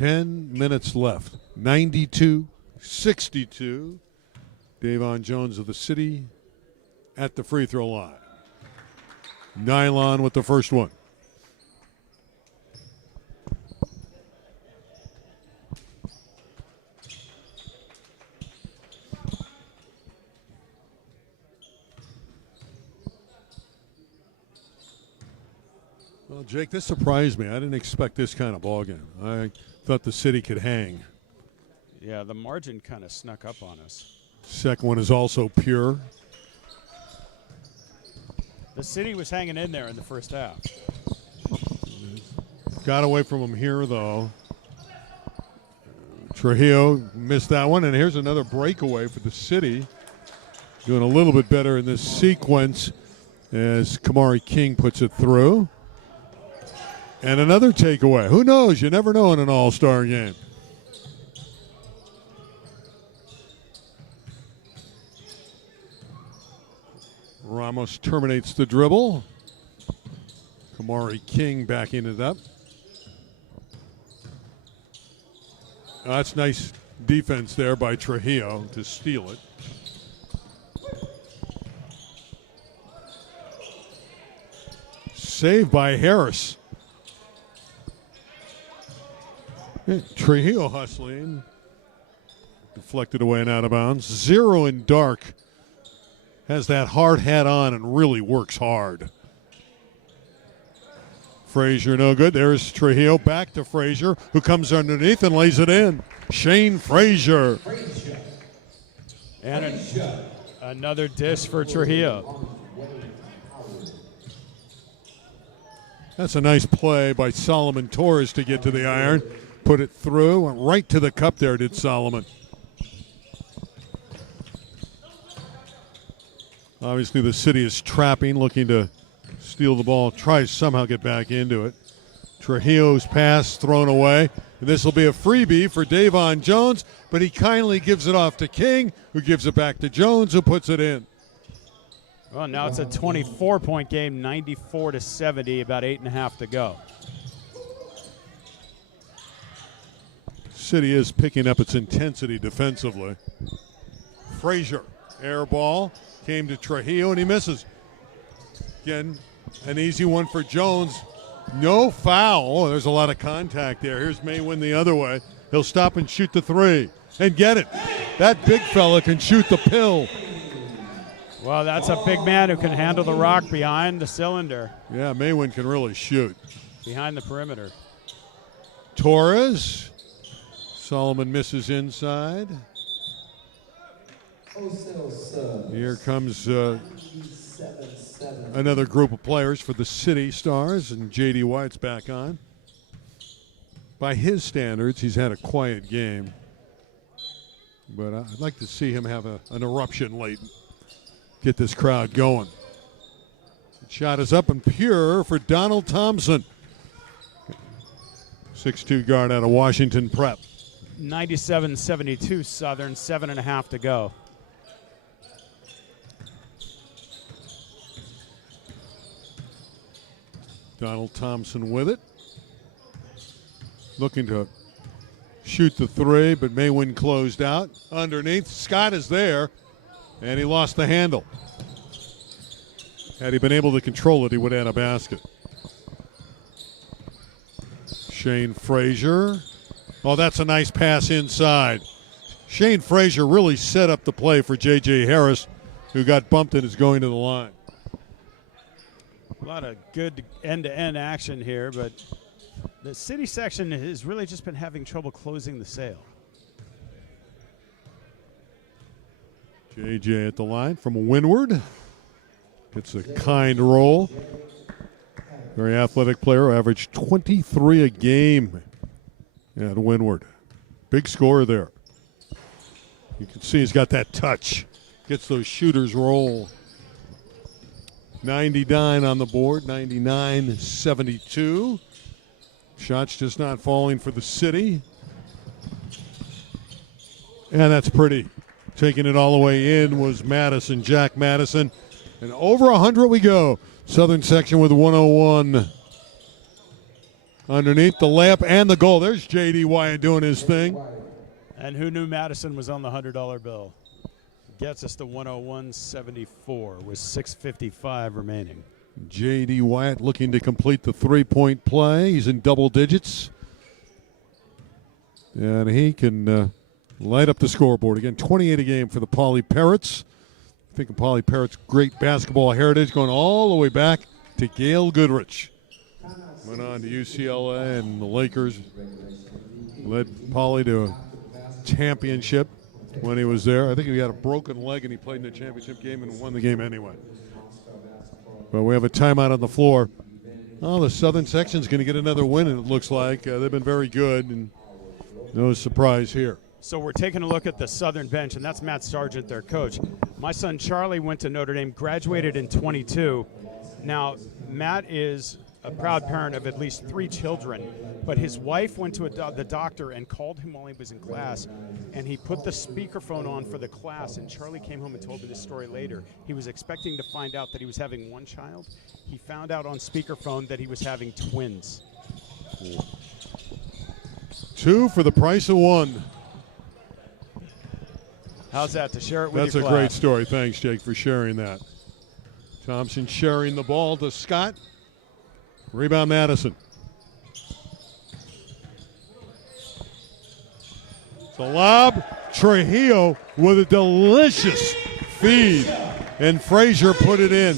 10 minutes left. 92-62. Davon Jones of the City at the free throw line. Nylon with the first one. Well, Jake, this surprised me. I didn't expect this kind of ball game. I thought the City could hang. Yeah, the margin kind of snuck up on us. Second one is also pure. The City was hanging in there in the first half. Got away from him here, though. Trujillo missed that one, and here's another breakaway for the City. Doing a little bit better in this sequence as Kamari King puts it through. And another takeaway. Who knows? You never know in an all-star game. Ramos terminates the dribble. Kamari King backing it up. That's nice defense there by Trujillo to steal it. Saved by Harris. Trujillo hustling. Deflected away and out of bounds. Zero in dark. Has that hard hat on and really works hard. Frazier no good. There's Trujillo back to Frazier, who comes underneath and lays it in. Shane Frazier. And another dish for Trujillo. That's a nice play by Solomon Torres to get to the iron. Put it through, went right to the cup there, did Solomon. Obviously the City is trapping, looking to steal the ball, try to somehow get back into it. Trujillo's pass thrown away. And this will be a freebie for Davon Jones, but he kindly gives it off to King, who gives it back to Jones, who puts it in. Well, now it's a 24-point game, 94-70, about 8.5 to go. City is picking up its intensity defensively. Frazier, air ball, came to Trujillo, and he misses. Again, an easy one for Jones. No foul. Oh, there's a lot of contact there. Here's Maywin the other way. He'll stop and shoot the three and get it. That big fella can shoot the pill. Well, that's a big man who can handle the rock behind the cylinder. Yeah, Maywin can really shoot. Behind the perimeter. Torres. Solomon misses inside. Here comes another group of players for the City Stars, and J.D. White's back on. By his standards, he's had a quiet game. But I'd like to see him have an eruption late. Get this crowd going. The shot is up and pure for Donald Thompson. 6'2" guard out of Washington Prep. 97-72 Southern, 7.5 to go. Donald Thompson with it. Looking to shoot the three, but Maywin closed out. Underneath, Scott is there, and he lost the handle. Had he been able to control it, he would have had a basket. Shane Frazier. Oh, that's a nice pass inside. Shane Frazier really set up the play for J.J. Harris, who got bumped and is going to the line. A lot of good end-to-end action here, but the City section has really just been having trouble closing the sale. J.J. at the line from Windward. Gets a kind roll. Very athletic player, averaged 23 a game at Windward. Big scorer there. You can see he's got that touch. Gets those shooters roll. 99 on the board, 99-72. Shots just not falling for the City. And that's pretty. Taking it all the way in was Madison, Jack Madison. And over 100 we go. Southern section with 101. underneath the layup and the goal. There's J.D. Wyatt doing his thing. And who knew Madison was on the $100 bill? Gets us to 101.74 with 6:55 remaining. J.D. Wyatt looking to complete the three-point play. He's in double digits. And he can light up the scoreboard. Again, 28 a game for the Poly Parrots. I think of Poly Parrots' great basketball heritage going all the way back to Gail Goodrich. Went on to UCLA, and the Lakers led Poly to a championship when he was there. I think he had a broken leg and he played in the championship game and won the game anyway. But we have a timeout on the floor. Oh, the Southern section's going to get another win, and it looks like. They've been very good, and no surprise here. So we're taking a look at the Southern bench, and that's Matt Sargent, their coach. My son Charlie went to Notre Dame, graduated in 22. Now, Matt is a proud parent of at least 3 children, but his wife went to the doctor and called him while he was in class, and he put the speakerphone on for the class, and Charlie came home and told me this story later. He was expecting to find out that he was having 1 child. He found out on speakerphone that he was having twins. 2 for the price of 1. How's that, to share it with That's your a class? great story. Thanks, Jake, for sharing that. Thompson sharing the ball to Scott. Rebound, Madison. It's a lob. Trujillo with a delicious feed. And Frazier put it in.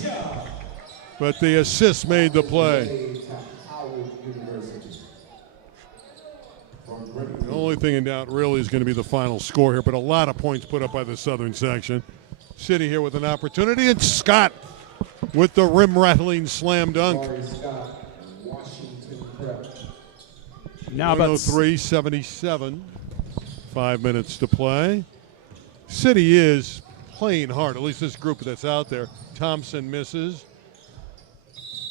But the assist made the play. The only thing in doubt really is going to be the final score here, but a lot of points put up by the Southern section. City here with an opportunity, and Scott with the rim-rattling slam dunk. Now about 103-77. 5 minutes to play. City is playing hard, at least this group that's out there. Thompson misses.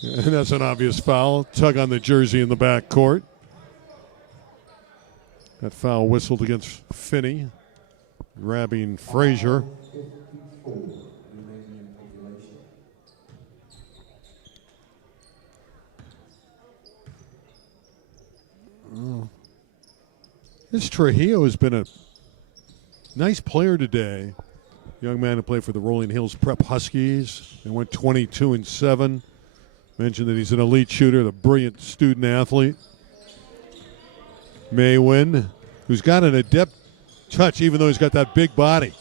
And that's an obvious foul. Tug on the jersey in the back court. That foul whistled against Finney, grabbing Frazier. This Trujillo has been a nice player today. Young man who played for the Rolling Hills Prep Huskies and went 22-7. Mentioned that he's an elite shooter, the brilliant student athlete. Maywin, who's got an adept touch even though he's got that big body.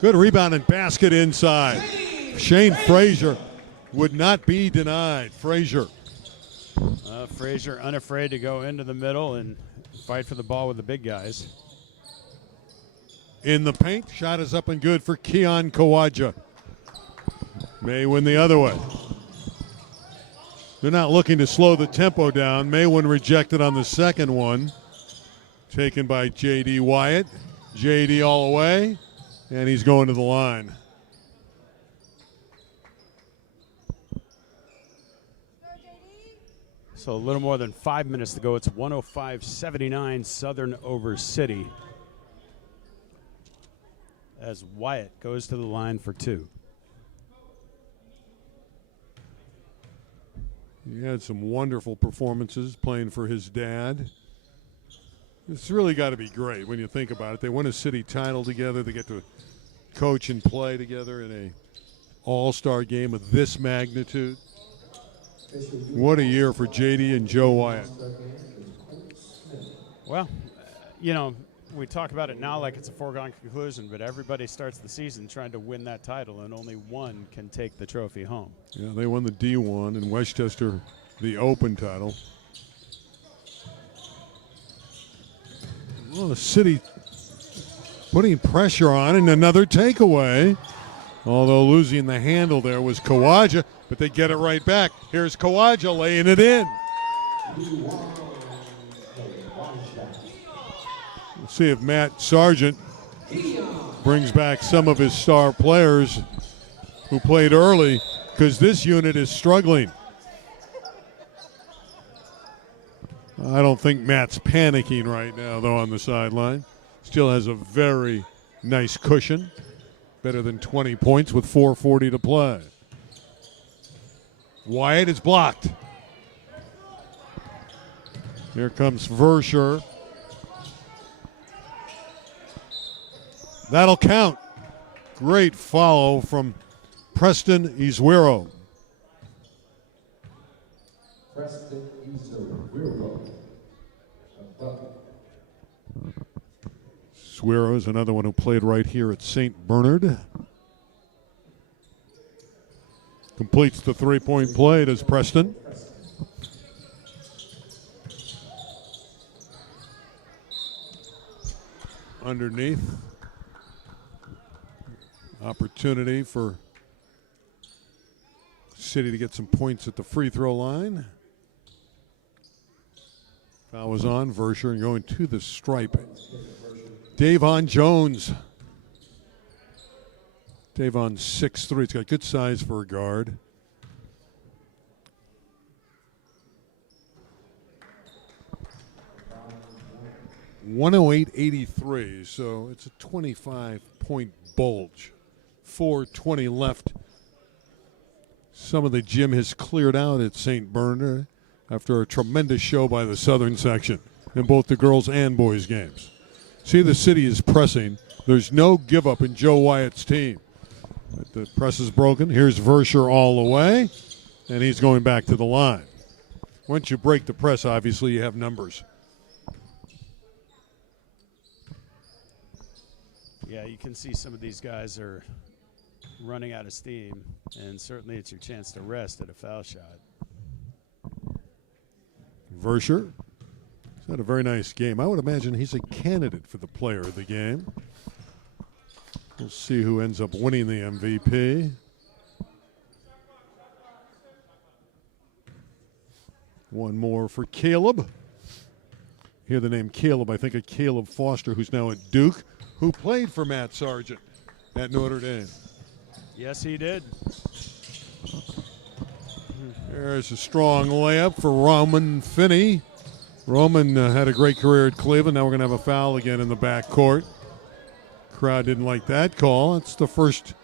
Good rebound and basket inside. Shane Frazier would not be denied. Frazier. Frazier unafraid to go into the middle and fight for the ball with the big guys. In the paint, shot is up and good for Keon Kawaja. Maywin the other way. They're not looking to slow the tempo down. Maywin rejected on the second one. Taken by J.D. Wyatt. J.D. all the way, and he's going to the line. So a little more than 5 minutes to go. It's 105-79 Southern over City. As Wyatt goes to the line for 2. He had some wonderful performances playing for his dad. It's really got to be great when you think about it. They win a city title together. They get to coach and play together in a all-star game of this magnitude. What a year for J.D. and Joe Wyatt. Well, you know, we talk about it now like it's a foregone conclusion, but everybody starts the season trying to win that title, and only one can take the trophy home. Yeah, they won the D1, and Westchester the Open title. Well, the City putting pressure on, and another takeaway. Although losing the handle there was Kawaja, but they get it right back. Here's Kawaja laying it in. Let's see if Matt Sargent brings back some of his star players who played early, because this unit is struggling. I don't think Matt's panicking right now, though, on the sideline. Still has a very nice cushion. Better than 20 points with 4:40 to play. Wyatt is blocked. Here comes Versher. That'll count. Great follow from Preston Izuero. Izuero is another one who played right here at St. Bernard. Completes the three-point play as Preston. Underneath. Opportunity for City to get some points at the free throw line. Foul was on. Versher going to the stripe. Davon Jones. Davon 6'3". He's got good size for a guard. .108.83, so it's a 25-point bulge. 4:20 left. Some of the gym has cleared out at St. Bernard after a tremendous show by the Southern section in both the girls and boys games. See, the City is pressing. There's no give up in Joe Wyatt's team. The press is broken. Here's Versher all the way, and he's going back to the line. Once you break the press, obviously you have numbers. Yeah, you can see some of these guys are running out of steam, and certainly it's your chance to rest at a foul shot. Versher has had a very nice game. I would imagine he's a candidate for the player of the game. We'll see who ends up winning the MVP. One more for Caleb. Hear the name Caleb, I think of Caleb Foster, who's now at Duke, who played for Matt Sargent at Notre Dame. Yes, he did. There's a strong layup for Roman Finney. Roman had a great career at Cleveland. Now we're going to have a foul again in the backcourt. Crowd didn't like that call. It's the first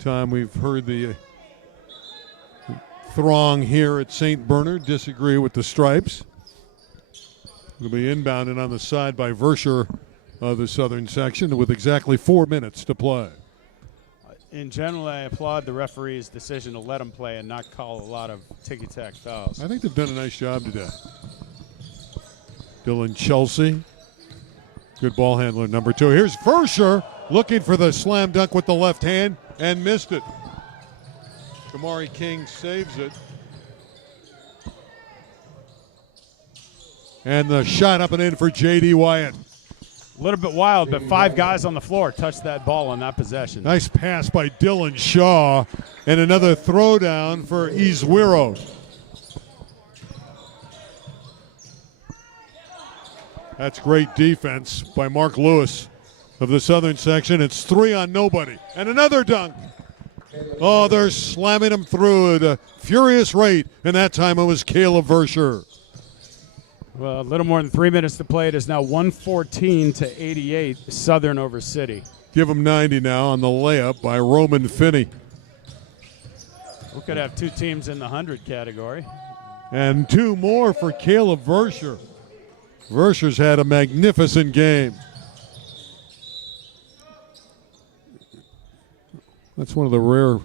time we've heard the throng here at St. Bernard disagree with the Stripes. It'll be inbounded on the side by Versher of the Southern section with exactly 4 minutes to play. In general, I applaud the referee's decision to let him play and not call a lot of ticky-tack fouls. I think they've done a nice job today. Dylan Chelsea, good ball handler, number 2. Here's Versher looking for the slam dunk with the left hand and missed it. Kamari King saves it. And the shot up and in for J.D. Wyatt. A little bit wild, but 5 guys on the floor touched that ball on that possession. Nice pass by Dylan Shaw, and another throwdown for Izuero. That's great defense by Mark Lewis of the Southern section. It's 3 on nobody, and another dunk. Oh, they're slamming him through at a furious rate, and that time it was Caleb Versher. Well, a little more than 3 minutes to play. It is now 114-88, Southern over City. Give him 90 now on the layup by Roman Finney. We could have 2 teams in the 100 category. And 2 more for Caleb Versher. Versher's had a magnificent game. That's one of the rare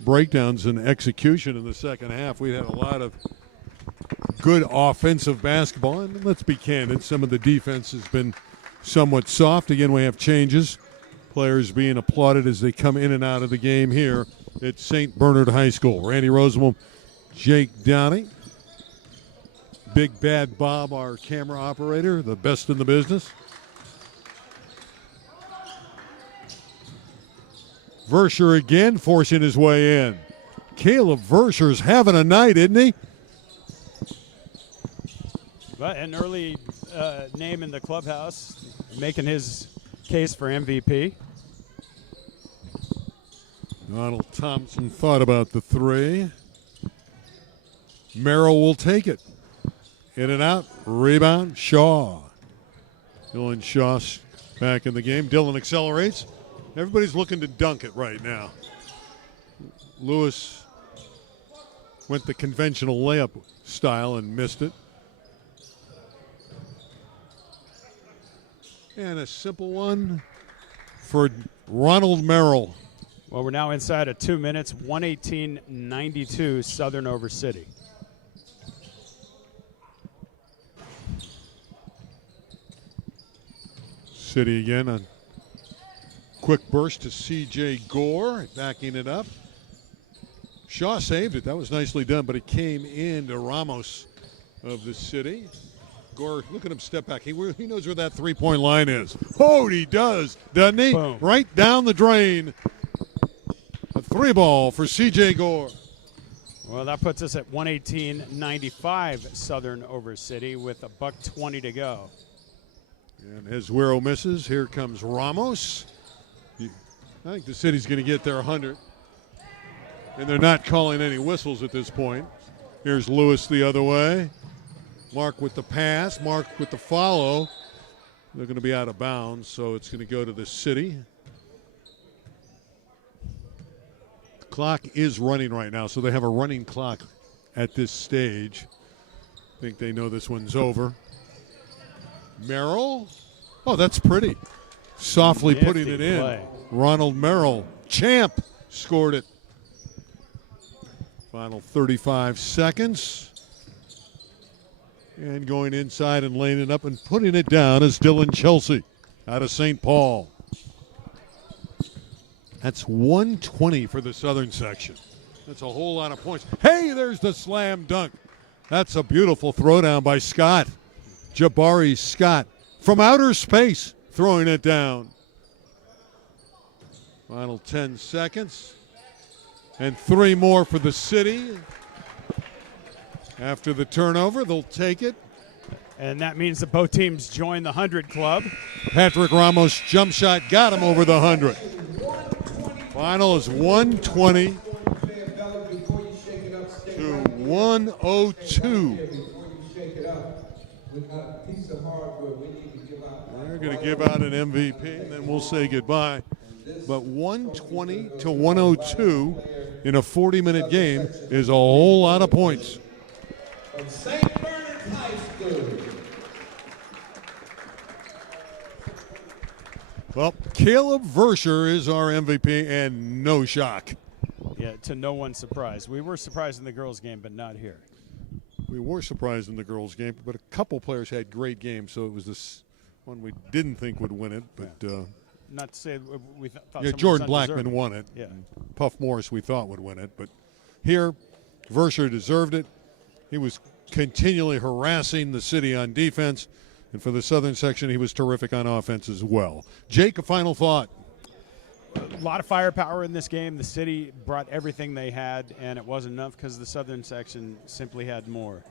breakdowns in execution in the second half. We had a lot of good offensive basketball, and let's be candid, some of the defense has been somewhat soft. Again, we have changes. Players being applauded as they come in and out of the game here at St. Bernard High School. Randy Rosenbaum, Jake Downey, Big Bad Bob, our camera operator, the best in the business. Versher again forcing his way in. Caleb Versher's having a night, isn't he? But an early name in the clubhouse, making his case for MVP. Donald Thompson thought about the 3. Merrill will take it. In and out, rebound, Shaw. Dylan Shaw back in the game. Dylan accelerates. Everybody's looking to dunk it right now. Lewis went the conventional layup style and missed it. And a simple one for Ronald Merrill. Well, we're now inside of 2 minutes, 118.92 Southern over City. City again on quick burst to C.J. Gore, backing it up. Shaw saved it. That was nicely done, but it came into Ramos of the City. Gore, look at him step back. He knows where that three-point line is. Oh, he does, doesn't he? Boom. Right down the drain. A three ball for C.J. Gore. Well, that puts us at 118.95 Southern over City with $1:20 to go. And as Wero misses, here comes Ramos. I think the City's going to get their 100. And they're not calling any whistles at this point. Here's Lewis the other way. Mark with the pass, Mark with the follow. They're going to be out of bounds, so it's going to go to the City. The clock is running right now, so they have a running clock at this stage. I think they know this one's over. Merrill. Oh, that's pretty. Softly putting it in. Play. Ronald Merrill, champ, scored it. Final 35 seconds. And going inside and laying it up and putting it down is Dylan Chelsea out of St. Paul. That's 120 for the Southern section. That's a whole lot of points. Hey, there's the slam dunk. That's a beautiful throwdown by Scott. Jabari Scott from outer space throwing it down. Final 10 seconds. And 3 more for the City. After the turnover, they'll take it. And that means that both teams join the 100 club. Patrick Ramos' jump shot got him over the 100. Final is 120 to 102. We're going to give out an MVP, and then we'll say goodbye. But 120 to 102 in a 40-minute game is a whole lot of points. From St. Bernard High School. Well, Caleb Versher is our MVP, and no shock. Yeah, to no one's surprise. We were surprised in the girls' game, but not here. We were surprised in the girls' game, but a couple players had great games, so it was this one we didn't think would win it. But not to say we thought yeah, someone Jordan was Blackman undeserving. won it. Yeah. Puff Morris we thought would win it, but here, Versher deserved it. He was continually harassing the City on defense, and for the Southern section, he was terrific on offense as well. Jake, a final thought. A lot of firepower in this game. The City brought everything they had, and it wasn't enough because the Southern section simply had more.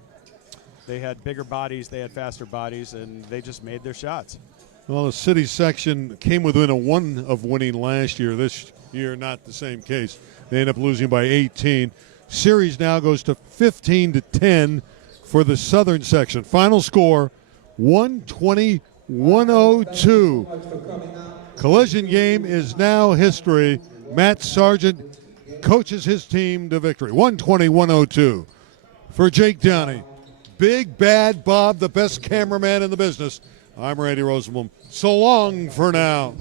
They had bigger bodies, they had faster bodies, and they just made their shots. Well, the City section came within a 1 of winning last year. This year, not the same case. They end up losing by 18. Series now goes to 15-10 for the Southern section. Final score, 120-102. Collision game is now history. Matt Sargent coaches his team to victory. 120-102. For Jake Downey, Big Bad Bob, the best cameraman in the business, I'm Randy Rosenblum. So long for now.